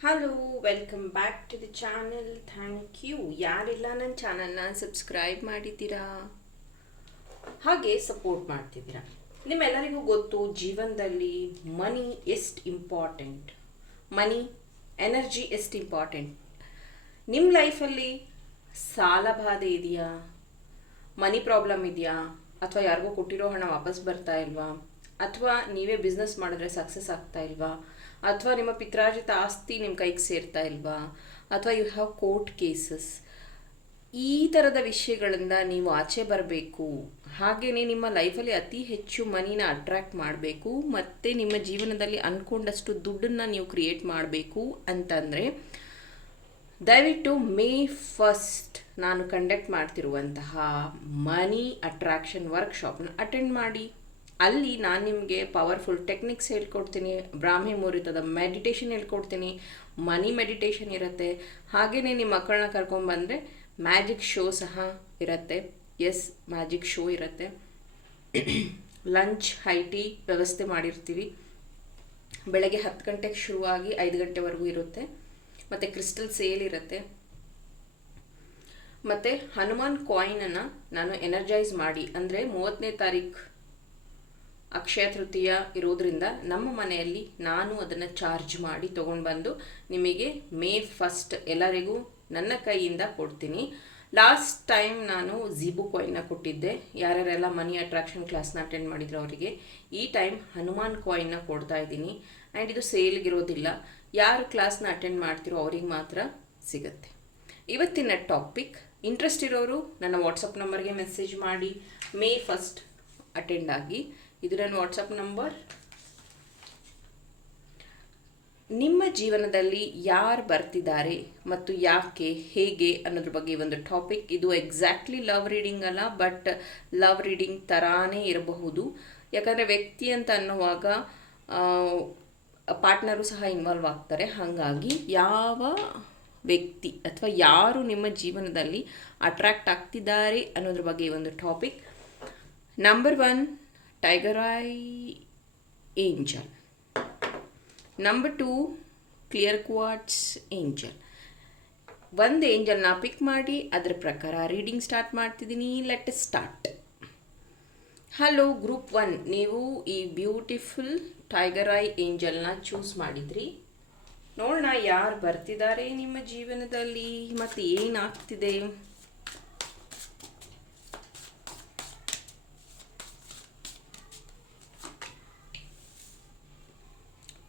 Hello, welcome back to the channel. Thank you ಯಾರೆಲ್ಲ ನನ್ನ ಚಾನಲ್ನ ಸಬ್ಸ್ಕ್ರೈಬ್ ಮಾಡಿದ್ದೀರಾ ಹಾಗೆ ಸಪೋರ್ಟ್ ಮಾಡ್ತಿದ್ದೀರಾ. ನಿಮ್ಮೆಲ್ಲರಿಗೂ ಗೊತ್ತು, ಜೀವನದಲ್ಲಿ ಮನಿ ಎಷ್ಟು ಇಂಪಾರ್ಟೆಂಟ್, ಮನಿ ಎನರ್ಜಿ ಎಷ್ಟು ಇಂಪಾರ್ಟೆಂಟ್. ನಿಮ್ಮ ಲೈಫಲ್ಲಿ ಸಾಲ ಬಾಧೆ ಇದೆಯಾ, ಮನಿ ಪ್ರಾಬ್ಲಮ್ ಇದೆಯಾ, ಅಥವಾ ಯಾರಿಗೂ ಕೊಟ್ಟಿರೋ ಹಣ ವಾಪಸ್ ಬರ್ತಾ ಇಲ್ವಾ, ಅಥವಾ ನೀವೇ ಬಿಸ್ನೆಸ್ ಮಾಡಿದ್ರೆ ಸಕ್ಸಸ್ ಆಗ್ತಾ ಇಲ್ವಾ, ಅಥವಾ ನಿಮ್ಮ ಪಿತ್ರಾರ್ಜಿತ ಆಸ್ತಿ ನಿಮ್ಮ ಕೈಗೆ ಸೇರ್ತಾ ಇಲ್ವಾ, ಅಥವಾ ಯು ಹ್ಯಾವ್ ಕೋರ್ಟ್ ಕೇಸಸ್, ಈ ಥರದ ವಿಷಯಗಳಿಂದ ನೀವು ಆಚೆ ಬರಬೇಕು. ಹಾಗೆಯೇ ನಿಮ್ಮ ಲೈಫಲ್ಲಿ ಅತಿ ಹೆಚ್ಚು ಮನಿನ ಅಟ್ರ್ಯಾಕ್ಟ್ ಮಾಡಬೇಕು ಮತ್ತು ನಿಮ್ಮ ಜೀವನದಲ್ಲಿ ಅಂದ್ಕೊಂಡಷ್ಟು ದುಡ್ಡನ್ನು ನೀವು ಕ್ರಿಯೇಟ್ ಮಾಡಬೇಕು ಅಂತಂದರೆ ದಯವಿಟ್ಟು ಮೇ 1 ನಾನು ಕಂಡಕ್ಟ್ ಮಾಡ್ತಿರುವಂತಹ ಮನಿ ಅಟ್ರಾಕ್ಷನ್ ವರ್ಕ್ಶಾಪ್ನ ಅಟೆಂಡ್ ಮಾಡಿ. ಅಲ್ಲಿ ನಾನು ನಿಮಗೆ ಪವರ್ಫುಲ್ ಟೆಕ್ನಿಕ್ಸ್ ಹೇಳ್ಕೊಡ್ತೀನಿ, ಬ್ರಾಹ್ಮಿ ಮುಹೂರ್ತದ ಮೆಡಿಟೇಷನ್ ಹೇಳ್ಕೊಡ್ತೀನಿ, ಮನಿ ಮೆಡಿಟೇಷನ್ ಇರುತ್ತೆ. ಹಾಗೆಯೇ ನಿಮ್ಮ ಮಕ್ಕಳನ್ನ ಕರ್ಕೊಂಡ್ಬಂದರೆ ಮ್ಯಾಜಿಕ್ ಶೋ ಸಹ ಇರುತ್ತೆ. ಎಸ್, ಮ್ಯಾಜಿಕ್ ಶೋ ಇರುತ್ತೆ. ಲಂಚ್ ಹೈ ಟೀ ವ್ಯವಸ್ಥೆ ಮಾಡಿರ್ತೀವಿ. ಬೆಳಗ್ಗೆ 10 ಗಂಟೆಗೆ ಶುರುವಾಗಿ 5 ಗಂಟೆವರೆಗೂ ಇರುತ್ತೆ. ಮತ್ತು ಕ್ರಿಸ್ಟಲ್ ಸೇಲ್ ಇರುತ್ತೆ. ಮತ್ತು ಹನುಮಾನ್ ಕಾಯಿನನ್ನು ನಾನು ಎನರ್ಜೈಸ್ ಮಾಡಿ, ಅಂದರೆ 30ನೇ ತಾರೀಕು ಅಕ್ಷಯ ತೃತೀಯ ಇರೋದ್ರಿಂದ ನಮ್ಮ ಮನೆಯಲ್ಲಿ ನಾನು ಅದನ್ನು ಚಾರ್ಜ್ ಮಾಡಿ ತೊಗೊಂಡು ಬಂದು ನಿಮಗೆ ಮೇ 1 ಎಲ್ಲರಿಗೂ ನನ್ನ ಕೈಯಿಂದ ಕೊಡ್ತೀನಿ. ಲಾಸ್ಟ್ ಟೈಮ್ ನಾನು ಝೀಬು ಕಾಯಿನ್ನ ಕೊಟ್ಟಿದ್ದೆ, ಯಾರ್ಯಾರೆಲ್ಲ ಮನಿ ಅಟ್ರಾಕ್ಷನ್ ಕ್ಲಾಸ್ನ ಅಟೆಂಡ್ ಮಾಡಿದ್ರು ಅವರಿಗೆ. ಈ ಟೈಮ್ ಹನುಮಾನ್ ಕಾಯಿನ್ನ ಕೊಡ್ತಾ ಇದ್ದೀನಿ. ಆ್ಯಂಡ್ ಇದು ಸೇಲ್ಗಿರೋದಿಲ್ಲ, ಯಾರು ಕ್ಲಾಸ್ನ ಅಟೆಂಡ್ ಮಾಡ್ತಿರೋ ಅವ್ರಿಗೆ ಮಾತ್ರ ಸಿಗುತ್ತೆ. ಇವತ್ತಿನ ಟಾಪಿಕ್, ಇಂಟ್ರೆಸ್ಟ್ ಇರೋರು ನನ್ನ ವಾಟ್ಸಪ್ ನಂಬರ್ಗೆ ಮೆಸೇಜ್ ಮಾಡಿ ಮೇ 1 ಅಟೆಂಡ್ ಆಗಿ. ಇದು ನನ್ನ ವಾಟ್ಸಪ್ ನಂಬರ್. ನಿಮ್ಮ ಜೀವನದಲ್ಲಿ ಯಾರು ಬರ್ತಿದ್ದಾರೆ ಮತ್ತು ಯಾಕೆ, ಹೇಗೆ ಅನ್ನೋದ್ರ ಬಗ್ಗೆ ಒಂದು ಟಾಪಿಕ್. ಇದು ಎಕ್ಸಾಕ್ಟ್ಲಿ ಲವ್ ರೀಡಿಂಗ್ ಅಲ್ಲ, ಬಟ್ ಲವ್ ರೀಡಿಂಗ್ ಥರಾನೇ ಇರಬಹುದು. ಯಾಕಂದರೆ ವ್ಯಕ್ತಿ ಅಂತ ಅನ್ನುವಾಗ ಪಾರ್ಟ್ನರು ಸಹ ಇನ್ವಾಲ್ವ್ ಆಗ್ತಾರೆ. ಹಾಗಾಗಿ ಯಾವ ವ್ಯಕ್ತಿ ಅಥವಾ ಯಾರು ನಿಮ್ಮ ಜೀವನದಲ್ಲಿ ಅಟ್ರ್ಯಾಕ್ಟ್ ಆಗ್ತಿದ್ದಾರೆ ಅನ್ನೋದ್ರ ಬಗ್ಗೆ ಒಂದು topic. Number 1, tiger I angel. Number 2, clear quartz angel. ಒಂದು ಏಂಜಲ್ನ ಪಿಕ್ ಮಾಡಿ ಅದರ ಪ್ರಕಾರ ರೀಡಿಂಗ್ ಸ್ಟಾರ್ಟ್ ಮಾಡ್ತಿದ್ದೀನಿ. Let start. ಹಲೋ ಗ್ರೂಪ್ 1, ನೀವು ಈ ಬ್ಯೂಟಿಫುಲ್ ಟೈಗರ್ ಐ ಏಂಜಲ್ನ ಚೂಸ್ ಮಾಡಿದ್ರಿ. ನೋಡೋಣ ಯಾರು ಬರ್ತಿದ್ದಾರೆ ನಿಮ್ಮ ಜೀವನದಲ್ಲಿ ಮತ್ತು ಏನಾಗ್ತಿದೆ.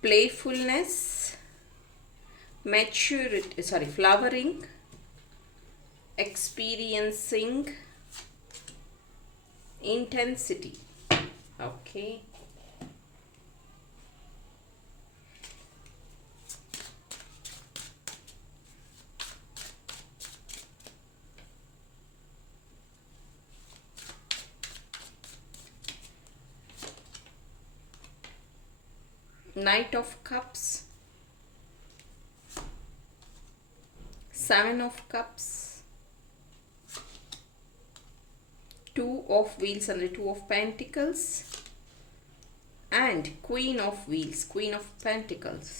Playfulness, maturity, flowering, experiencing, intensity. Okay. Knight of Cups, 7 of Cups, 2 of Wheels and 2 of Pentacles, and Queen of Wheels, Queen of Pentacles.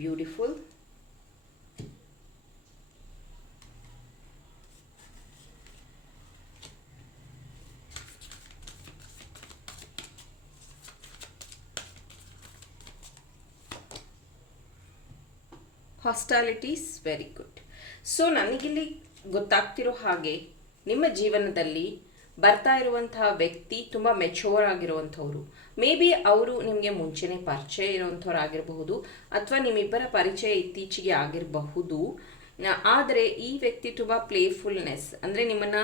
Beautiful. Hostilities, very good. So ನನಗಿಲ್ಲಿ ಗೊತ್ತಾಗ್ತಿರೋ ಹಾಗೆ ನಿಮ್ಮ ಜೀವನದಲ್ಲಿ ಬರ್ತಾ ಇರುವಂತಹ ವ್ಯಕ್ತಿ ತುಂಬ ಮೆಚೂರ್ ಆಗಿರುವಂಥವ್ರು. ಮೇ ಬಿ ಅವರು ನಿಮಗೆ ಮುಂಚೆನೇ ಪರಿಚಯ ಇರುವಂಥವ್ರು ಆಗಿರಬಹುದು, ಅಥವಾ ನಿಮ್ಮಿಬ್ಬರ ಪರಿಚಯ ಇತ್ತೀಚೆಗೆ ಆಗಿರಬಹುದು. ಆದರೆ ಈ ವ್ಯಕ್ತಿ ತುಂಬ ಪ್ಲೇಫುಲ್ನೆಸ್, ಅಂದರೆ ನಿಮ್ಮನ್ನು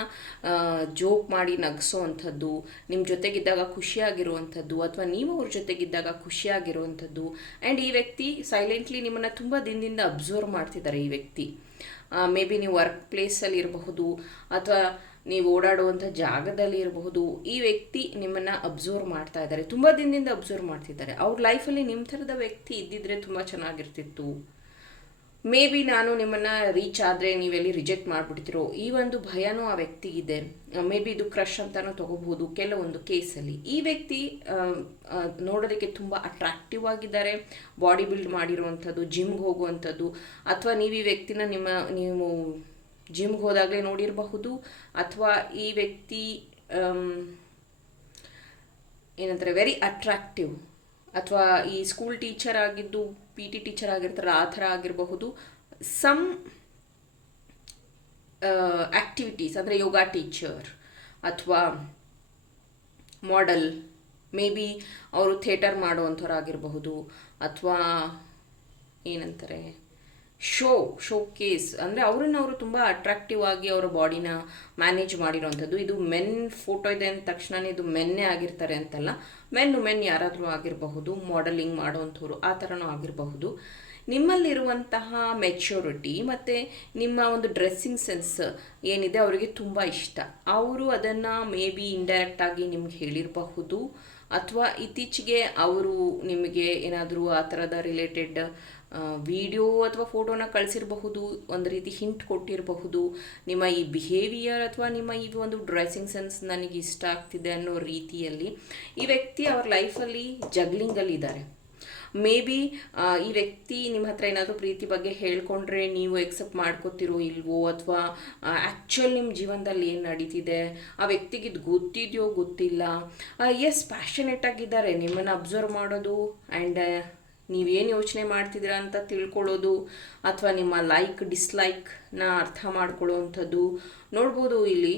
ಜೋಕ್ ಮಾಡಿ ನಗಿಸೋವಂಥದ್ದು, ನಿಮ್ಮ ಜೊತೆಗಿದ್ದಾಗ ಖುಷಿಯಾಗಿರುವಂಥದ್ದು, ಅಥವಾ ನೀವು ಅವ್ರ ಜೊತೆಗಿದ್ದಾಗ ಖುಷಿಯಾಗಿರುವಂಥದ್ದು. ಆ್ಯಂಡ್ ಈ ವ್ಯಕ್ತಿ ಸೈಲೆಂಟ್ಲಿ ನಿಮ್ಮನ್ನು ತುಂಬ ದಿನದಿಂದ ಅಬ್ಸರ್ವ್ ಮಾಡ್ತಿದ್ದಾರೆ. ಈ ವ್ಯಕ್ತಿ ಮೇ ಬಿ ನೀವು ವರ್ಕ್ ಪ್ಲೇಸಲ್ಲಿ ಇರಬಹುದು, ಅಥವಾ ನೀವು ಓಡಾಡುವಂಥ ಜಾಗದಲ್ಲಿ ಇರಬಹುದು. ಈ ವ್ಯಕ್ತಿ ನಿಮ್ಮನ್ನು ಅಬ್ಸರ್ವ್ ಮಾಡ್ತಾ ಇದ್ದಾರೆ, ತುಂಬ ದಿನದಿಂದ ಅಬ್ಸರ್ವ್ ಮಾಡ್ತಿದ್ದಾರೆ. ಅವ್ರ ಲೈಫಲ್ಲಿ ನಿಮ್ಮ ಥರದ ವ್ಯಕ್ತಿ ಇದ್ದಿದ್ರೆ ತುಂಬ ಚೆನ್ನಾಗಿರ್ತಿತ್ತು. ಮೇ ಬಿ ನಾನು ನಿಮ್ಮನ್ನು ರೀಚ್ ಆದರೆ ನೀವೆಲ್ಲಿ ರಿಜೆಕ್ಟ್ ಮಾಡಿಬಿಡ್ತಿರೋ ಈ ಒಂದು ಭಯನೂ ಆ ವ್ಯಕ್ತಿಗಿದೆ. ಮೇ ಬಿ ಇದು ಕ್ರಶ್ ಅಂತಲೂ ತಗೋಬಹುದು ಕೆಲವೊಂದು ಕೇಸಲ್ಲಿ. ಈ ವ್ಯಕ್ತಿ ನೋಡೋದಕ್ಕೆ ತುಂಬ ಅಟ್ರಾಕ್ಟಿವ್ ಆಗಿದ್ದಾರೆ, ಬಾಡಿ ಬಿಲ್ಡ್ ಮಾಡಿರುವಂಥದ್ದು, ಜಿಮ್ಗೆ ಹೋಗುವಂಥದ್ದು, ಅಥವಾ ನೀವು ಈ ವ್ಯಕ್ತಿನ ನೀವು ಜಿಮ್ಗೆ ಹೋದಾಗಲೇ ನೋಡಿರಬಹುದು, ಅಥವಾ ಈ ವ್ಯಕ್ತಿ ಏನಂತಾರೆ ವೆರಿ ಅಟ್ರಾಕ್ಟಿವ್, ಅಥವಾ ಈ ಸ್ಕೂಲ್ ಟೀಚರ್ ಆಗಿದ್ದು PT ಟೀಚರ್ ಆಗಿರ್ತಾರೆ ಆ ಥರ ಆಗಿರಬಹುದು. ಸಮ್ ಆ್ಯಕ್ಟಿವಿಟೀಸ್ ಅಂದರೆ ಯೋಗ ಟೀಚರ್ ಅಥವಾ ಮಾಡೆಲ್, ಮೇ ಬಿ ಅವರು ಥಿಯೇಟರ್ ಮಾಡೋವಂಥವ್ರು ಆಗಿರಬಹುದು, ಅಥವಾ ಏನಂತಾರೆ ಶೋ ಕೇಸ್ ಅಂದರೆ ಅವರು ತುಂಬ ಅಟ್ರಾಕ್ಟಿವ್ ಆಗಿ ಅವರ ಬಾಡಿನ ಮ್ಯಾನೇಜ್ ಮಾಡಿರೋವಂಥದ್ದು. ಇದು ಮೆನ್ ಫೋಟೋ ಇದೆ ಅಂದ ತಕ್ಷಣ ಇದು ಮೆನ್ನೇ ಆಗಿರ್ತಾರೆ ಅಂತಲ್ಲ, ಮೆನ್ ಯಾರಾದರೂ ಆಗಿರಬಹುದು, ಮಾಡೆಲಿಂಗ್ ಮಾಡೋವಂಥವ್ರು ಆ ಥರನೂ ಆಗಿರಬಹುದು. ನಿಮ್ಮಲ್ಲಿರುವಂತಹ ಮೆಚ್ಯೂರಿಟಿ ಮತ್ತು ನಿಮ್ಮ ಒಂದು ಡ್ರೆಸ್ಸಿಂಗ್ ಸೆನ್ಸ್ ಏನಿದೆ ಅವರಿಗೆ ತುಂಬ ಇಷ್ಟ. ಅವರು ಅದನ್ನು ಮೇ ಬಿ ಇಂಡೈರೆಕ್ಟಾಗಿ ನಿಮ್ಗೆ ಹೇಳಿರಬಹುದು, ಅಥವಾ ಇತ್ತೀಚೆಗೆ ಅವರು ನಿಮಗೆ ಏನಾದರೂ ಆ ಥರದ ರಿಲೇಟೆಡ್ ವಿಡಿಯೋ ಅಥವಾ ಫೋಟೋನ ಕಳಿಸಿರಬಹುದು, ಒಂದು ರೀತಿ ಹಿಂಟ್ ಕೊಟ್ಟಿರಬಹುದು. ನಿಮ್ಮ ಈ ಬಿಹೇವಿಯರ್ ಅಥವಾ ನಿಮ್ಮ ಈ ಒಂದು ಡ್ರೆಸ್ಸಿಂಗ್ ಸೆನ್ಸ್ ನನಗೆ ಇಷ್ಟ ಆಗ್ತಿದೆ ಅನ್ನೋ ರೀತಿಯಲ್ಲಿ ಈ ವ್ಯಕ್ತಿ ಅವ್ರ ಲೈಫಲ್ಲಿ ಜಗ್ಲಿಂಗಲ್ಲಿದ್ದಾರೆ. ಮೇ ಬಿ ಈ ವ್ಯಕ್ತಿ ನಿಮ್ಮ ಹತ್ರ ಏನಾದರೂ ಪ್ರೀತಿ ಬಗ್ಗೆ ಹೇಳ್ಕೊಂಡ್ರೆ ನೀವು ಎಕ್ಸೆಪ್ಟ್ ಮಾಡ್ಕೋತಿರೋ ಇಲ್ವೋ, ಅಥವಾ ಆ್ಯಕ್ಚುಲ್ ನಿಮ್ಮ ಜೀವನದಲ್ಲಿ ಏನು ನಡೀತಿದೆ ಆ ವ್ಯಕ್ತಿಗೆ ಇದು ಗೊತ್ತಿದೆಯೋ ಗೊತ್ತಿಲ್ಲ. ಪ್ಯಾಷನೇಟ್ ಆಗಿದ್ದಾರೆ ನಿಮ್ಮನ್ನು ಅಬ್ಸರ್ವ್ ಮಾಡೋದು ಆ್ಯಂಡ್ ನೀವೇನು ಯೋಚನೆ ಮಾಡ್ತಿದ್ದೀರಾ ಅಂತ ತಿಳ್ಕೊಳ್ಳೋದು, ಅಥವಾ ನಿಮ್ಮ ಲೈಕ್ ಡಿಸ್ಲೈಕ್ನ ಅರ್ಥ ಮಾಡ್ಕೊಳ್ಳೋವಂಥದ್ದು ನೋಡ್ಬೋದು. ಇಲ್ಲಿ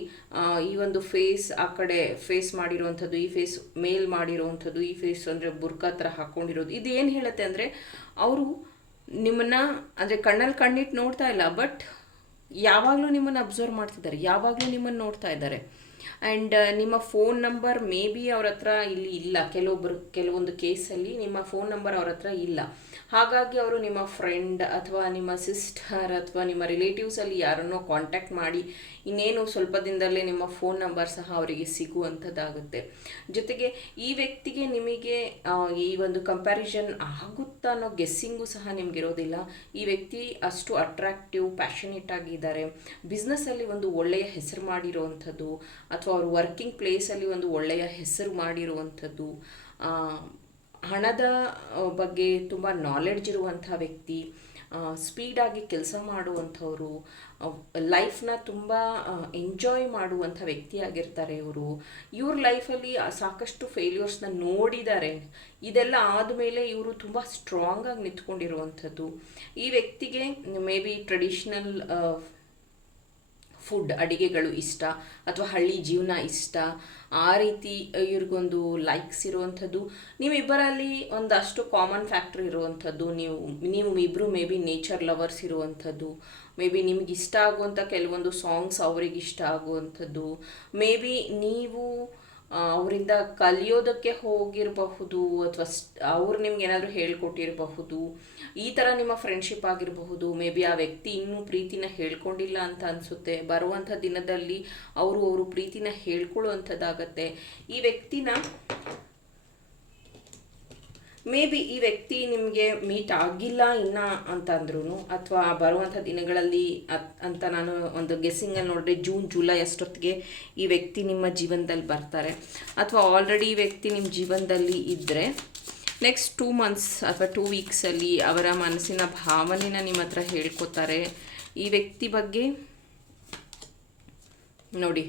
ಈ ಒಂದು ಫೇಸ್ ಆ ಕಡೆ ಫೇಸ್ ಮಾಡಿರೋವಂಥದ್ದು, ಈ ಫೇಸ್ ಮೇಲ್ ಮಾಡಿರೋವಂಥದ್ದು, ಈ ಫೇಸ್ ಅಂದರೆ ಬುರ್ಕಾ ಥರ ಹಾಕ್ಕೊಂಡಿರೋದು. ಇದೇನು ಹೇಳುತ್ತೆ ಅಂದರೆ ಅವರು ನಿಮ್ಮನ್ನು ಅಂದರೆ ಕಣ್ಣಲ್ಲಿ ಕಣ್ಣಿಟ್ಟು ನೋಡ್ತಾ ಇಲ್ಲ, ಬಟ್ ಯಾವಾಗಲೂ ನಿಮ್ಮನ್ನು ಅಬ್ಸರ್ವ್ ಮಾಡ್ತಿದ್ದಾರೆ, ಯಾವಾಗಲೂ ನಿಮ್ಮನ್ನು ನೋಡ್ತಾ ಇದ್ದಾರೆ. ಆ್ಯಂಡ್ ನಿಮ್ಮ ಫೋನ್ ನಂಬರ್ ಮೇ ಬಿ ಅವ್ರ ಹತ್ರ ಇಲ್ಲಿ ಇಲ್ಲ, ಕೆಲವೊಂದು ಕೇಸಲ್ಲಿ ನಿಮ್ಮ ಫೋನ್ ನಂಬರ್ ಅವ್ರ ಹತ್ರ ಇಲ್ಲ. ಹಾಗಾಗಿ ಅವರು ನಿಮ್ಮ ಫ್ರೆಂಡ್ ಅಥವಾ ನಿಮ್ಮ ಸಿಸ್ಟರ್ ಅಥವಾ ನಿಮ್ಮ ರಿಲೇಟಿವ್ಸಲ್ಲಿ ಯಾರನ್ನೋ ಕಾಂಟ್ಯಾಕ್ಟ್ ಮಾಡಿ ಇನ್ನೇನು ಸ್ವಲ್ಪ ದಿನದಲ್ಲೇ ನಿಮ್ಮ ಫೋನ್ ನಂಬರ್ ಸಹ ಅವರಿಗೆ ಸಿಗುವಂಥದ್ದಾಗುತ್ತೆ. ಜೊತೆಗೆ ಈ ವ್ಯಕ್ತಿಗೆ ನಿಮಗೆ ಈ ಒಂದು ಕಂಪ್ಯಾರಿಸನ್ ಆಗುತ್ತಾ ಅನ್ನೋ ಗೆಸ್ಸಿಂಗು ಸಹ ನಿಮಗಿರೋದಿಲ್ಲ. ಈ ವ್ಯಕ್ತಿ ಅಷ್ಟು ಅಟ್ರಾಕ್ಟಿವ್, ಪ್ಯಾಷನೇಟ್ ಆಗಿದ್ದಾರೆ, ಬಿಸ್ನೆಸ್ಸಲ್ಲಿ ಒಂದು ಒಳ್ಳೆಯ ಹೆಸರು ಮಾಡಿರುವಂಥದ್ದು, ಅಥವಾ ಅವರು ವರ್ಕಿಂಗ್ ಪ್ಲೇಸಲ್ಲಿ ಒಂದು ಒಳ್ಳೆಯ ಹೆಸರು ಮಾಡಿರುವಂಥದ್ದು, ಹಣದ ಬಗ್ಗೆ ತುಂಬ ನಾಲೆಡ್ಜ್ ಇರುವಂಥ ವ್ಯಕ್ತಿ, ಸ್ಪೀಡಾಗಿ ಕೆಲಸ ಮಾಡುವಂಥವರು, ಲೈಫ್ನ ತುಂಬ ಎಂಜಾಯ್ ಮಾಡುವಂಥ ವ್ಯಕ್ತಿಯಾಗಿರ್ತಾರೆ ಇವ್ರ ಲೈಫಲ್ಲಿ ಸಾಕಷ್ಟು ಫೇಲ್ಯೂರ್ಸ್ನ ನೋಡಿದ್ದಾರೆ. ಇದೆಲ್ಲ ಆದಮೇಲೆ ಇವರು ತುಂಬ ಸ್ಟ್ರಾಂಗಾಗಿ ನಿಂತ್ಕೊಂಡಿರುವಂಥದ್ದು. ಈ ವ್ಯಕ್ತಿಗೆ ಮೇ ಬಿ ಟ್ರೆಡಿಷ್ನಲ್ ಫುಡ್ ಅಡುಗೆಗಳು ಇಷ್ಟ, ಅಥವಾ ಹಳ್ಳಿ ಜೀವನ ಇಷ್ಟ, ಆ ರೀತಿ ಇವ್ರಿಗೊಂದು ಲೈಕ್ಸ್ ಇರುವಂಥದ್ದು. ನೀವಿಬ್ಬರಲ್ಲಿ ಒಂದಷ್ಟು ಕಾಮನ್ ಫ್ಯಾಕ್ಟ್ರ್ ಇರುವಂಥದ್ದು, ನೀವು ಇಬ್ಬರು ಮೇ ಬಿ ನೇಚರ್ ಲವರ್ಸ್ ಇರುವಂಥದ್ದು, ಮೇ ಬಿ ನಿಮ್ಗೆ ಇಷ್ಟ ಆಗುವಂಥ ಕೆಲವೊಂದು ಸಾಂಗ್ಸ್ ಅವ್ರಿಗೆ ಇಷ್ಟ ಆಗುವಂಥದ್ದು, ಮೇ ಬಿ ನೀವು ಅವರಿಂದ ಕಲಿಯೋದಕ್ಕೆ ಹೋಗಿರಬಹುದು, ಅಥವಾ ಅವ್ರು ನಿಮ್ಗೆ ಏನಾದರೂ ಹೇಳ್ಕೊಟ್ಟಿರಬಹುದು. ಈ ಥರ ನಿಮ್ಮ ಫ್ರೆಂಡ್ಶಿಪ್ ಆಗಿರಬಹುದು. ಮೇ ಬಿ ಆ ವ್ಯಕ್ತಿ ಇನ್ನೂ ಪ್ರೀತಿನ ಹೇಳ್ಕೊಂಡಿಲ್ಲ ಅಂತ ಅನಿಸುತ್ತೆ. ಬರುವಂಥ ದಿನದಲ್ಲಿ ಅವರು ಪ್ರೀತಿನ ಹೇಳ್ಕೊಳ್ಳುವಂಥದ್ದಾಗತ್ತೆ. ಈ ವ್ಯಕ್ತಿನ ಮೇ ಬಿ ಈ ವ್ಯಕ್ತಿ ನಿಮಗೆ ಮೀಟ್ ಆಗಿಲ್ಲ ಇನ್ನು ಅಂತ ಅಂದ್ರೂ, ಅಥವಾ ಬರುವಂಥ ದಿನಗಳಲ್ಲಿ ಅಂತ ನಾನು ಒಂದು ಗೆಸ್ಸಿಂಗಲ್ಲಿ ನೋಡಿದ್ರೆ ಜೂನ್-ಜುಲೈ ಅಷ್ಟೊತ್ತಿಗೆ ಈ ವ್ಯಕ್ತಿ ನಿಮ್ಮ ಜೀವನದಲ್ಲಿ ಬರ್ತಾರೆ. ಅಥವಾ ಆಲ್ರೆಡಿ ಈ ವ್ಯಕ್ತಿ ನಿಮ್ಮ ಜೀವನದಲ್ಲಿ ಇದ್ದರೆ ನೆಕ್ಸ್ಟ್ 2 ಮಂತ್ಸ್ ಅಥವಾ 2 ವೀಕ್ಸಲ್ಲಿ ಅವರ ಮನಸ್ಸಿನ ಭಾವನೆನ ನಿಮ್ಮ ಹತ್ರ ಹೇಳ್ಕೊತಾರೆ. ಈ ವ್ಯಕ್ತಿ ಬಗ್ಗೆ ನೋಡಿ,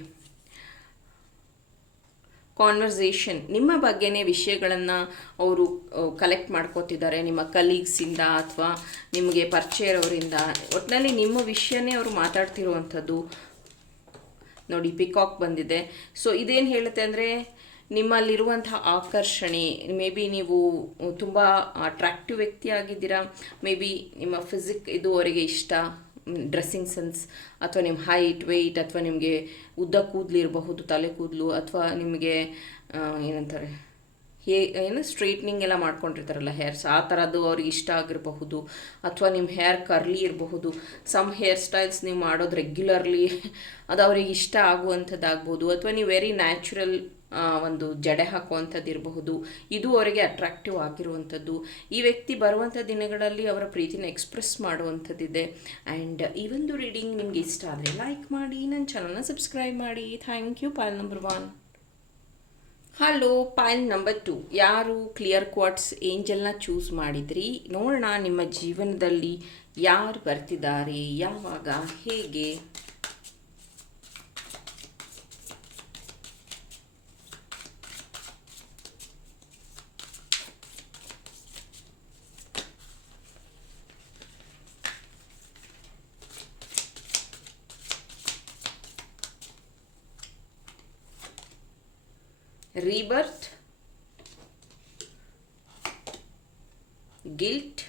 ಕಾನ್ವರ್ಸೇಷನ್, ನಿಮ್ಮ ಬಗ್ಗೆನೇ ವಿಷಯಗಳನ್ನು ಅವರು ಕಲೆಕ್ಟ್ ಮಾಡ್ಕೋತಿದ್ದಾರೆ, ನಿಮ್ಮ ಕಲೀಗ್ಸಿಂದ ಅಥವಾ ನಿಮಗೆ ಪರಿಚಯ ಇರೋರಿಂದ. ಒಟ್ಟಿನಲ್ಲಿ ನಿಮ್ಮ ವಿಷಯನೇ ಅವರು ಮಾತಾಡ್ತಿರುವಂಥದ್ದು. ನೋಡಿ, ಪಿಕಾಕ್ ಬಂದಿದೆ. ಸೊ ಇದೇನು ಹೇಳುತ್ತೆ ಅಂದರೆ ನಿಮ್ಮಲ್ಲಿರುವಂಥ ಆಕರ್ಷಣೆ, ಮೇ ಬಿ ನೀವು ತುಂಬ ಅಟ್ರಾಕ್ಟಿವ್ ವ್ಯಕ್ತಿ ಆಗಿದ್ದೀರಾ, ಮೇ ಬಿ ನಿಮ್ಮ ಫಿಸಿಕ್ ಇದು ಅವರಿಗೆ ಇಷ್ಟ, ಡ್ರೆಸ್ಸಿಂಗ್ ಸೆನ್ಸ್, ಅಥವಾ ನಿಮ್ಮ ಹೈಟ್, ವೆಯ್ಟ್, ಅಥವಾ ನಿಮಗೆ ಉದ್ದ ಕೂದಲು ಇರಬಹುದು, ತಲೆ ಕೂದಲು, ಅಥವಾ ನಿಮಗೆ ಏನಂತಾರೆ ಏನು ಸ್ಟ್ರೈಟ್ನಿಂಗ್ ಎಲ್ಲ ಮಾಡ್ಕೊಂಡಿರ್ತಾರಲ್ಲ ಹೇರ್ಸ್, ಆ ಥರದ್ದು ಅವ್ರಿಗೆ ಇಷ್ಟ ಆಗಿರಬಹುದು. ಅಥವಾ ನಿಮ್ಮ ಹೇರ್ ಕರ್ಲಿ ಇರಬಹುದು. ಸಮ್ ಹೇರ್ ಸ್ಟೈಲ್ಸ್ ನೀವು ಮಾಡೋದು ರೆಗ್ಯುಲರ್ಲಿ ಅದು ಅವ್ರಿಗೆ ಇಷ್ಟ ಆಗುವಂಥದ್ದಾಗ್ಬೋದು. ಅಥವಾ ನೀವು ವೆರಿ ನ್ಯಾಚುರಲ್ ಒಂದು ಜಡೆ ಹಾಕುವಂಥದ್ದು ಇರಬಹುದು. ಇದು ಅವರಿಗೆ ಅಟ್ರಾಕ್ಟಿವ್ ಆಗಿರುವಂಥದ್ದು. ಈ ವ್ಯಕ್ತಿ ಬರುವಂಥ ದಿನಗಳಲ್ಲಿ ಅವರ ಪ್ರೀತಿನ ಎಕ್ಸ್ಪ್ರೆಸ್ ಮಾಡುವಂಥದ್ದಿದೆ. ಆ್ಯಂಡ್ ಈ ಒಂದು ರೀಡಿಂಗ್ ನಿಮಗೆ ಇಷ್ಟ ಆದರೆ ಲೈಕ್ ಮಾಡಿ, ನನ್ನ ಚಾನಲ್ನ ಸಬ್ಸ್ಕ್ರೈಬ್ ಮಾಡಿ. Thank you. File number 1. Hello, file number 2. ಯಾರು ಕ್ಲಿಯರ್ ಕ್ವಾರ್ಟ್ಸ್ ಏಂಜಲ್ನ ಚೂಸ್ ಮಾಡಿದ್ರಿ? ನೋಡೋಣ ನಿಮ್ಮ ಜೀವನದಲ್ಲಿ ಯಾರು ಬರ್ತಿದ್ದಾರೆ, ಯಾವಾಗ, ಹೇಗೆ. Rebirth, guilt,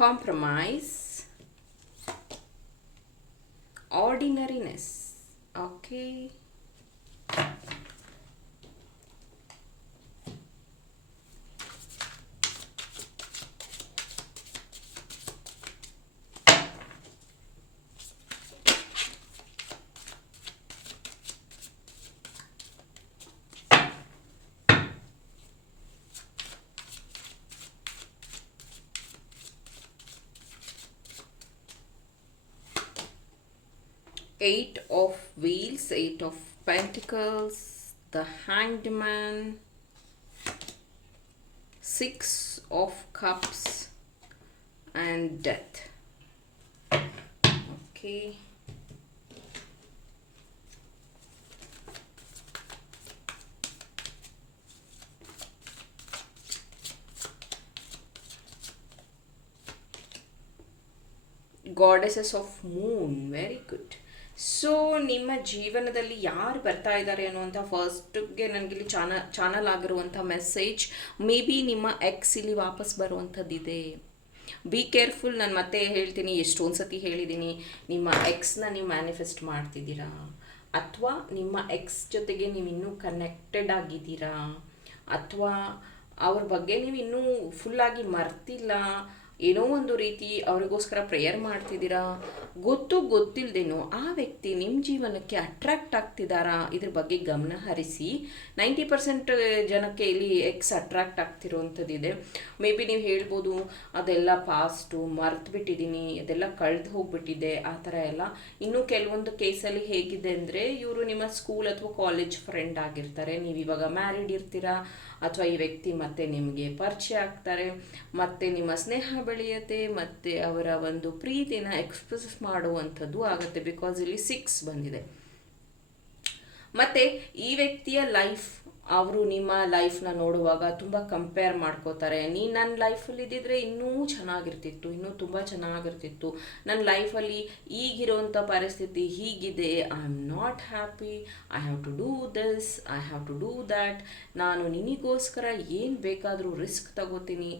compromise, ordinariness. Okay. Eight of Wheels, Eight of Pentacles, the Hanged Man, Six of Cups, and Death. Okay. Goddesses of Moon, very good. So ನಿಮ್ಮ ಜೀವನದಲ್ಲಿ ಯಾರು ಬರ್ತಾ ಇದ್ದಾರೆ ಅನ್ನುವಂಥ ಫಸ್ಟ್ಗೆ ನನಗಿಲ್ಲಿ ಚಾನಲ್ ಆಗಿರುವಂಥ ಮೆಸೇಜ್, ಮೇ ಬಿ ನಿಮ್ಮ ಎಕ್ಸ್ ಇಲ್ಲಿ ವಾಪಸ್ ಬರುವಂಥದ್ದಿದೆ. Be careful. ನಾನು ಮತ್ತೆ ಹೇಳ್ತೀನಿ, ಎಷ್ಟೊಂದು ಸತಿ ಹೇಳಿದ್ದೀನಿ, ನಿಮ್ಮ ಎಕ್ಸ್ನ ನೀವು ಮ್ಯಾನಿಫೆಸ್ಟ್ ಮಾಡ್ತಿದ್ದೀರಾ, ಅಥವಾ ನಿಮ್ಮ ಎಕ್ಸ್ ಜೊತೆಗೆ ನೀವು ಇನ್ನೂ ಕನೆಕ್ಟೆಡ್ ಆಗಿದ್ದೀರಾ, ಅಥವಾ ಅವ್ರ ಬಗ್ಗೆ ನೀವು ಇನ್ನೂ ಫುಲ್ಲಾಗಿ ಮರ್ತಿಲ್ಲ, ಏನೋ ಒಂದು ರೀತಿ ಅವರಿಗೋಸ್ಕರ ಪ್ರೇಯರ್ ಮಾಡ್ತಿದ್ದೀರಾ. ಗೊತ್ತಿಲ್ಲದೇನೋ ಆ ವ್ಯಕ್ತಿ ನಿಮ್ಮ ಜೀವನಕ್ಕೆ ಅಟ್ರಾಕ್ಟ್ ಆಗ್ತಿದ್ದಾರಾ, ಇದ್ರ ಬಗ್ಗೆ ಗಮನ ಹರಿಸಿ. 90% ಜನಕ್ಕೆ ಇಲ್ಲಿ ಎಕ್ಸ್ ಅಟ್ರಾಕ್ಟ್ ಆಗ್ತಿರೋವಂಥದ್ದಿದೆ. ಮೇ ಬಿ ನೀವು ಹೇಳ್ಬೋದು, ಅದೆಲ್ಲ ಪಾಸ್ಟು, ಮರ್ತು ಬಿಟ್ಟಿದ್ದೀನಿ, ಅದೆಲ್ಲ ಕಳೆದು ಹೋಗ್ಬಿಟ್ಟಿದೆ, ಆ ಥರ ಎಲ್ಲ. ಇನ್ನೂ ಕೆಲವೊಂದು ಕೇಸಲ್ಲಿ ಹೇಗಿದೆ ಅಂದರೆ, ಇವರು ನಿಮ್ಮ ಸ್ಕೂಲ್ ಅಥವಾ ಕಾಲೇಜ್ ಫ್ರೆಂಡ್ ಆಗಿರ್ತಾರೆ, ನೀವು ಇವಾಗ ಮ್ಯಾರಿಡ್ ಇರ್ತೀರಾ, ಅಥವಾ ಈ ವ್ಯಕ್ತಿ ಮತ್ತೆ ನಿಮಗೆ ಪರಿಚಯ ಆಗ್ತಾರೆ, ಮತ್ತೆ ನಿಮ್ಮ ಸ್ನೇಹ ಬೆಳೆಯುತ್ತೆ, ಮತ್ತು ಅವರ ಒಂದು ಪ್ರೀತಿನ ಎಕ್ಸ್ಪ್ರೆಸ್ ಮಾಡುವಂಥದ್ದು ಆಗುತ್ತೆ. ಬಿಕಾಸ್ ಇಲ್ಲಿ 6 ಬಂದಿದೆ. ಮತ್ತು ಈ ವ್ಯಕ್ತಿಯ ಲೈಫ್, ಅವರು ನಿಮ್ಮ ಲೈಫ್ನ ನೋಡುವಾಗ ತುಂಬ ಕಂಪೇರ್ ಮಾಡ್ಕೋತಾರೆ. ನನ್ನ ಲೈಫಲ್ಲಿ ಇದ್ದಿದ್ರೆ ಇನ್ನೂ ಚೆನ್ನಾಗಿರ್ತಿತ್ತು, ಇನ್ನೂ ತುಂಬ ಚೆನ್ನಾಗಿರ್ತಿತ್ತು, ನನ್ನ ಲೈಫಲ್ಲಿ ಈಗಿರೋಂಥ ಪರಿಸ್ಥಿತಿ ಹೀಗಿದೆ, I am not happy, I have to do this, I have to do that, ನಾನು ನಿನಗೋಸ್ಕರ ಏನು ಬೇಕಾದರೂ ರಿಸ್ಕ್ ತಗೋತೀನಿ.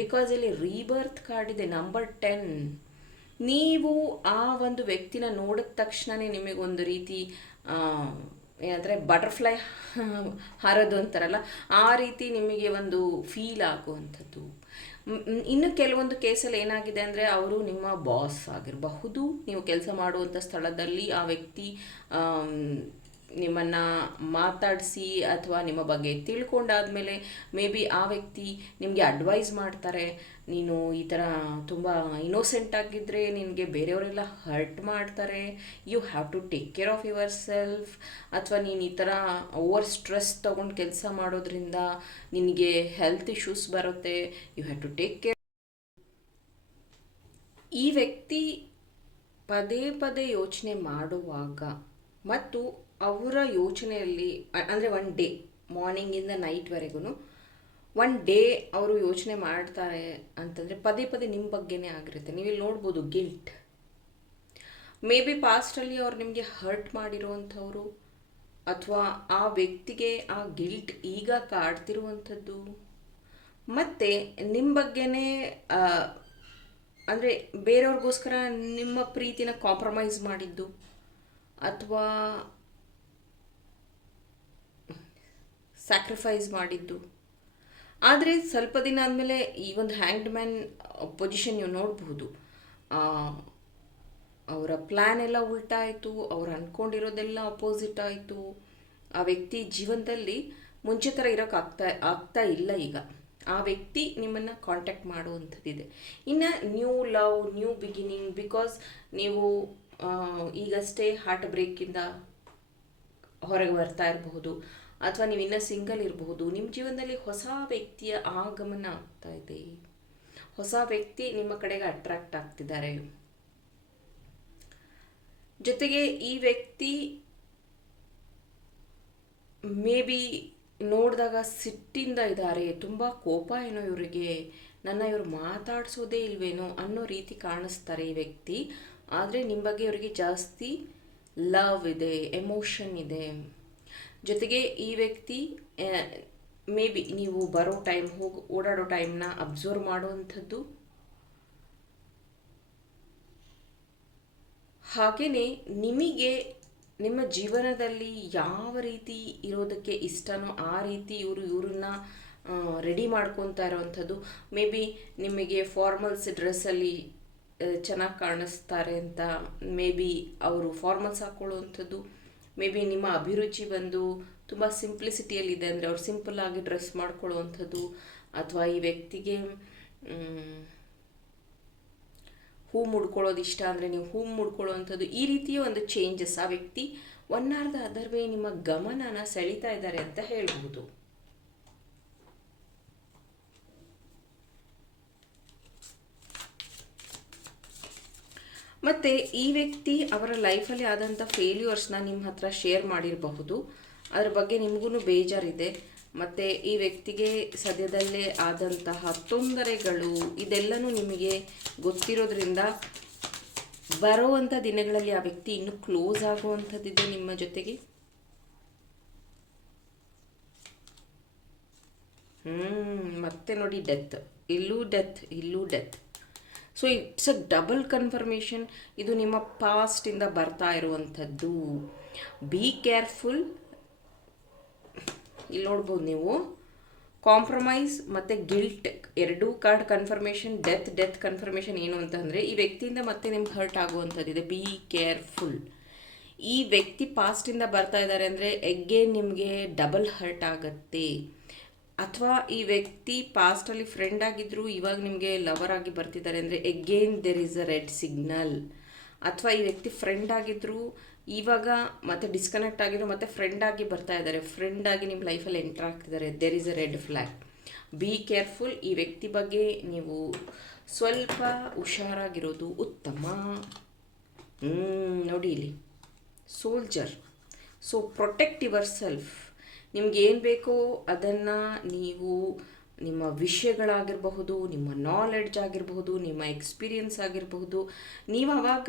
ಬಿಕಾಸ್ ಇಲ್ಲಿ ರೀಬರ್ತ್ ಕಾರ್ಡ್ ಇದೆ, ನಂಬರ್ 10. ನೀವು ಆ ಒಂದು ವ್ಯಕ್ತಿನ ನೋಡಿದ ತಕ್ಷಣವೇ ನಿಮಗೊಂದು ರೀತಿ ಏನಂದರೆ ಬಟರ್ಫ್ಲೈ ಹಾರೋದು ಅಂತಾರಲ್ಲ, ಆ ರೀತಿ ನಿಮಗೆ ಒಂದು ಫೀಲ್ ಆಗುವಂಥದ್ದು. ಇನ್ನು ಕೆಲವೊಂದು ಕೇಸಲ್ಲಿ ಏನಾಗಿದೆ ಅಂದರೆ, ಅವರು ನಿಮ್ಮ ಬಾಸ್ ಆಗಿರಬಹುದು, ನೀವು ಕೆಲಸ ಮಾಡುವಂಥ ಸ್ಥಳದಲ್ಲಿ ಆ ವ್ಯಕ್ತಿ ನಿಮ್ಮನ್ನು ಮಾತಾಡಿಸಿ ಅಥವಾ ನಿಮ್ಮ ಬಗ್ಗೆ ತಿಳ್ಕೊಂಡಾದ್ಮೇಲೆ ಮೇ ಬಿ ಆ ವ್ಯಕ್ತಿ ನಿಮಗೆ ಅಡ್ವೈಸ್ ಮಾಡ್ತಾರೆ, ನೀನು ಈ ಥರ ತುಂಬ ಇನ್ನೋಸೆಂಟ್ ಆಗಿದ್ದರೆ ನಿನಗೆ ಬೇರೆಯವರೆಲ್ಲ ಹರ್ಟ್ ಮಾಡ್ತಾರೆ, you have to take care of yourself, ಅಥವಾ ನೀನು ಈ ಥರ ಓವರ್ ಸ್ಟ್ರೆಸ್ ತೊಗೊಂಡು ಕೆಲಸ ಮಾಡೋದ್ರಿಂದ ನಿನಗೆ ಹೆಲ್ತ್ ಇಶ್ಯೂಸ್ ಬರುತ್ತೆ, you have to take care. ಈ ವ್ಯಕ್ತಿ ಪದೇ ಪದೇ ಯೋಚನೆ ಮಾಡುವಾಗ ಮತ್ತು ಅವರ ಯೋಚನೆಯಲ್ಲಿ ಅಂದರೆ ಒನ್ ಡೇ ಮಾರ್ನಿಂಗಿಂದ ನೈಟ್ವರೆಗೂ ಒನ್ ಡೇ ಅವರು ಯೋಚನೆ ಮಾಡ್ತಾರೆ ಅಂತಂದರೆ ಪದೇ ಪದೇ ನಿಮ್ಮ ಬಗ್ಗೆನೇ ಆಗಿರುತ್ತೆ. ನೀವಿಲ್ಲಿ ನೋಡ್ಬೋದು ಗಿಲ್ಟ್. ಮೇ ಬಿ ಪಾಸ್ಟಲ್ಲಿ ಅವ್ರು ನಿಮಗೆ ಹರ್ಟ್ ಮಾಡಿರುವಂಥವ್ರು, ಅಥವಾ ಆ ವ್ಯಕ್ತಿಗೆ ಆ ಗಿಲ್ಟ್ ಈಗ ಕಾಡ್ತಿರುವಂಥದ್ದು, ಮತ್ತು ನಿಮ್ಮ ಬಗ್ಗೆನೇ ಅಂದರೆ ಬೇರೆಯವ್ರಿಗೋಸ್ಕರ ನಿಮ್ಮ ಪ್ರೀತಿನ ಕಾಂಪ್ರಮೈಸ್ ಮಾಡಿದ್ದು, ಅಥವಾ ಸ್ಯಾಕ್ರಿಫೈಸ್ ಮಾಡಿದ್ದು. ಆದರೆ ಸ್ವಲ್ಪ ದಿನ ಆದಮೇಲೆ ಈ ಒಂದು ಹ್ಯಾಂಗ್ಡ್ ಮ್ಯಾನ್ ಪೊಸಿಷನ್ ನೀವು ನೋಡಬಹುದು. ಅವರ ಪ್ಲ್ಯಾನ್ ಎಲ್ಲ ಉಲ್ಟಾ ಆಯಿತು, ಅವ್ರು ಅಂದ್ಕೊಂಡಿರೋದೆಲ್ಲ ಅಪೋಸಿಟ್ ಆಯಿತು. ಆ ವ್ಯಕ್ತಿ ಜೀವನದಲ್ಲಿ ಮುಂಚೆ ಥರ ಇರೋಕ್ಕೆ ಆಗ್ತಾ ಇಲ್ಲ ಈಗ. ಆ ವ್ಯಕ್ತಿ ನಿಮ್ಮನ್ನು ಕಾಂಟ್ಯಾಕ್ಟ್ ಮಾಡುವಂಥದ್ದಿದೆ. ಇನ್ನು new love, new beginning, because ನೀವು ಈಗಷ್ಟೇ ಹಾರ್ಟ್ ಬ್ರೇಕಿಂದ ಹೊರಗೆ ಬರ್ತಾ ಇರಬಹುದು, ಅಥವಾ ನೀವು ಇನ್ನೂ ಸಿಂಗಲ್ ಇರಬಹುದು. ನಿಮ್ಮ ಜೀವನದಲ್ಲಿ ಹೊಸ ವ್ಯಕ್ತಿಯ ಆಗಮನ ಆಗ್ತಾ ಇದೆ. ಹೊಸ ವ್ಯಕ್ತಿ ನಿಮ್ಮ ಕಡೆಗೆ ಅಟ್ರಾಕ್ಟ್ ಆಗ್ತಿದ್ದಾರೆ. ಜೊತೆಗೆ ಈ ವ್ಯಕ್ತಿ ಮೇ ಬಿ ನೋಡಿದಾಗ ಸಿಟ್ಟಿಂದ ಇದ್ದಾರೆ, ತುಂಬ ಕೋಪ ಏನೋ ಇವರಿಗೆ, ಇವರು ಮಾತಾಡಿಸೋದೇ ಇಲ್ವೇನೋ ಅನ್ನೋ ರೀತಿ ಕಾಣಿಸ್ತಾರೆ ಈ ವ್ಯಕ್ತಿ. ಆದರೆ ನಿಮ್ಮ ಬಗ್ಗೆ ಇವರಿಗೆ ಜಾಸ್ತಿ ಲವ್ ಇದೆ, ಎಮೋಷನ್ ಇದೆ. ಜೊತೆಗೆ ಈ ವ್ಯಕ್ತಿ ಮೇ ಬಿ ನೀವು ಬರೋ ಟೈಮ್, ಓಡಾಡೋ ಟೈಮ್ನ ಅಬ್ಸರ್ವ್ ಮಾಡುವಂಥದ್ದು. ಹಾಗೆಯೇ ನಿಮಗೆ ನಿಮ್ಮ ಜೀವನದಲ್ಲಿ ಯಾವ ರೀತಿ ಇರೋದಕ್ಕೆ ಇಷ್ಟನೋ ಆ ರೀತಿ ಇವ್ರನ್ನ ರೆಡಿ ಮಾಡ್ಕೊತಾ ಇರೋವಂಥದ್ದು. ಮೇ ಬಿ ನಿಮಗೆ ಫಾರ್ಮಲ್ಸ್ ಡ್ರೆಸ್ಸಲ್ಲಿ ಚೆನ್ನಾಗಿ ಕಾಣಿಸ್ತಾರೆ ಅಂತ ಮೇ ಬಿ ಅವರು ಫಾರ್ಮಲ್ಸ್ ಹಾಕ್ಕೊಳ್ಳುವಂಥದ್ದು. ಮೇ ಬಿ ನಿಮ್ಮ ಅಭಿರುಚಿ ಬಂದು ತುಂಬ ಸಿಂಪ್ಲಿಸಿಟಿಯಲ್ಲಿದೆ ಅಂದರೆ ಅವ್ರು ಸಿಂಪಲ್ಲಾಗಿ ಡ್ರೆಸ್ ಮಾಡ್ಕೊಳ್ಳುವಂಥದ್ದು. ಅಥವಾ ಈ ವ್ಯಕ್ತಿಗೆ ಹೂ ಮುಡ್ಕೊಳ್ಳೋದು ಇಷ್ಟ ಅಂದರೆ ನೀವು ಹೂ ಮುಡ್ಕೊಳ್ಳೋವಂಥದ್ದು. ಈ ರೀತಿಯ ಒಂದು ಚೇಂಜಸ್ ಆ ವ್ಯಕ್ತಿ one are the other way ನಿಮ್ಮ ಗಮನನ ಸೆಳೀತಾ ಇದ್ದಾರೆ ಅಂತ ಹೇಳ್ಬೋದು. ಮತ್ತು ಈ ವ್ಯಕ್ತಿ ಅವರ ಲೈಫಲ್ಲಿ ಆದಂಥ ಫೇಲ್ಯೂರ್ಸ್ನ ನಿಮ್ಮ ಹತ್ರ ಶೇರ್ ಮಾಡಿರಬಹುದು. ಅದ್ರ ಬಗ್ಗೆ ನಿಮಗೂ ಬೇಜಾರಿದೆ. ಮತ್ತು ಈ ವ್ಯಕ್ತಿಗೆ ಸದ್ಯದಲ್ಲೇ ಆದಂತಹ ತೊಂದರೆಗಳು ಇದೆಲ್ಲನೂ ನಿಮಗೆ ಗೊತ್ತಿರೋದ್ರಿಂದ ಬರುವಂಥ ದಿನಗಳಲ್ಲಿ ಆ ವ್ಯಕ್ತಿ ಇನ್ನೂ ಕ್ಲೋಸ್ ಆಗುವಂಥದ್ದಿದೆ ನಿಮ್ಮ ಜೊತೆಗೆ. ಮತ್ತೆ ನೋಡಿ ಡೆತ್, ಇಲ್ಲೂ ಡೆತ್, ಇಲ್ಲೂ death. So it's a double confirmation. ಇದು ನಿಮ್ಮ ಪಾಸ್ಟಿಂದ ಬರ್ತಾ ಇರುವಂಥದ್ದು. Be careful. ಇಲ್ಲಿ ನೋಡ್ಬೋದು ನೀವು ಕಾಂಪ್ರಮೈಸ್ ಮತ್ತು ಗಿಲ್ಟ್ ಎರಡೂ ಕಾರ್ಡ್ ಕನ್ಫರ್ಮೇಷನ್. ಡೆತ್ ಕನ್ಫರ್ಮೇಷನ್ ಏನು ಅಂತಂದರೆ ಈ ವ್ಯಕ್ತಿಯಿಂದ ಮತ್ತೆ ನಿಮ್ಗೆ ಹರ್ಟ್ ಆಗುವಂಥದ್ದಿದೆ. Be careful. ಈ ವ್ಯಕ್ತಿ ಪಾಸ್ಟಿಂದ ಬರ್ತಾ ಇದ್ದಾರೆ ಅಂದರೆ ಎಗೇನ್ ನಿಮಗೆ ಡಬಲ್ ಹರ್ಟ್ ಆಗುತ್ತೆ. ಅಥವಾ ಈ ವ್ಯಕ್ತಿ ಪಾಸ್ಟಲ್ಲಿ ಫ್ರೆಂಡ್ ಆಗಿದ್ದರು, ಇವಾಗ ನಿಮಗೆ ಲವರ್ ಆಗಿ ಬರ್ತಿದ್ದಾರೆ ಅಂದರೆ again there is a red signal. ಅಥವಾ ಈ ವ್ಯಕ್ತಿ ಫ್ರೆಂಡ್ ಆಗಿದ್ದರು, ಇವಾಗ ಮತ್ತೆ ಡಿಸ್ಕನೆಕ್ಟ್ ಆಗಿದ್ರು, ಮತ್ತೆ ಫ್ರೆಂಡ್ ಆಗಿ ಬರ್ತಾ ಇದ್ದಾರೆ, ಫ್ರೆಂಡ್ ಆಗಿ ನಿಮ್ಮ ಲೈಫಲ್ಲಿ ಎಂಟರ್ ಆಗ್ತಿದ್ದಾರೆ. There is a red flag. Be careful. ಈ ವ್ಯಕ್ತಿ ಬಗ್ಗೆ ನೀವು ಸ್ವಲ್ಪ ಹುಷಾರಾಗಿರೋದು ಉತ್ತಮ. ನೋಡಿ ಇಲ್ಲಿ soldier. So protect your self. ನಿಮ್ಗೇನು ಬೇಕೋ ಅದನ್ನು ನೀವು ನಿಮ್ಮ ವಿಷಯಗಳಾಗಿರಬಹುದು, ನಿಮ್ಮ ನಾಲೆಡ್ಜ್ ಆಗಿರಬಹುದು, ನಿಮ್ಮ ಎಕ್ಸ್ಪೀರಿಯನ್ಸ್ ಆಗಿರಬಹುದು, ನೀವು ಅವಾಗ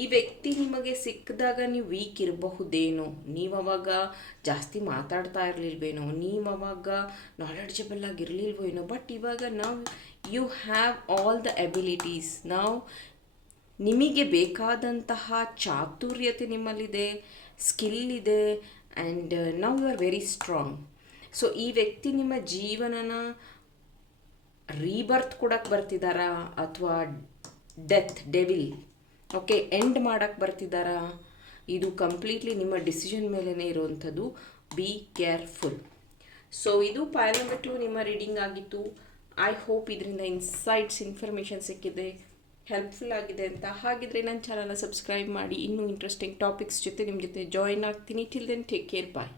ಈ ವ್ಯಕ್ತಿ ನಿಮಗೆ ಸಿಕ್ಕಿದಾಗ ನೀವು ವೀಕ್ ಇರಬಹುದೇನೋ, ನೀವು ಅವಾಗ ಜಾಸ್ತಿ ಮಾತಾಡ್ತಾ ಇರಲಿಲ್ವೇನೋ, ನೀವು ಅವಾಗ ನಾಲೆಡ್ಜಬಲ್ ಆಗಿರಲಿಲ್ವೋ ಏನೋ. ಬಟ್ ಇವಾಗ ನಾವು you have all the abilities. ನಾವು ನಿಮಗೆ ಬೇಕಾದಂತಹ ಚಾತುರ್ಯತೆ ನಿಮ್ಮಲ್ಲಿದೆ, ಸ್ಕಿಲ್ ಇದೆ, and now you are very strong. So ಈ ವ್ಯಕ್ತಿ ನಿಮ್ಮ ಜೀವನನ ರೀಬರ್ತ್ ಕೊಡಕ್ಕೆ ಬರ್ತಿದ್ದಾರಾ ಅಥವಾ ಡೆವಿಲ್ ಓಕೆ ಎಂಡ್ ಮಾಡಕ್ಕೆ ಬರ್ತಿದ್ದಾರಾ? ಇದು ಕಂಪ್ಲೀಟ್ಲಿ ನಿಮ್ಮ ಡಿಸಿಷನ್ ಮೇಲೇ ಇರುವಂಥದ್ದು. Be careful. ಸೊ ಇದು ಪೈಲ್ ನಂಬರ್ 2 ನಿಮ್ಮ ರೀಡಿಂಗ್ ಆಗಿತ್ತು. ಐ ಹೋಪ್ ಇದರಿಂದ ಇನ್ಫಾರ್ಮೇಷನ್ ಸಿಕ್ಕಿದೆ, ಹೆಲ್ಪ್ಫುಲ್ ಆಗಿದೆ ಅಂತ. ಹಾಗಿದ್ರೆ ನನ್ನ ಚಾನಲ್ನ ಸಬ್ಸ್ಕ್ರೈಬ್ ಮಾಡಿ. ಇನ್ನೂ ಇಂಟ್ರೆಸ್ಟಿಂಗ್ ಟಾಪಿಕ್ಸ್ ಜೊತೆ ನಿಮ್ಮ ಜೊತೆ ಜಾಯಿನ್ ಆಗ್ತೀನಿ. ಟಿಲ್ ದೆನ್ ಟೇಕ್ ಕೇರ್, ಬಾಯ್.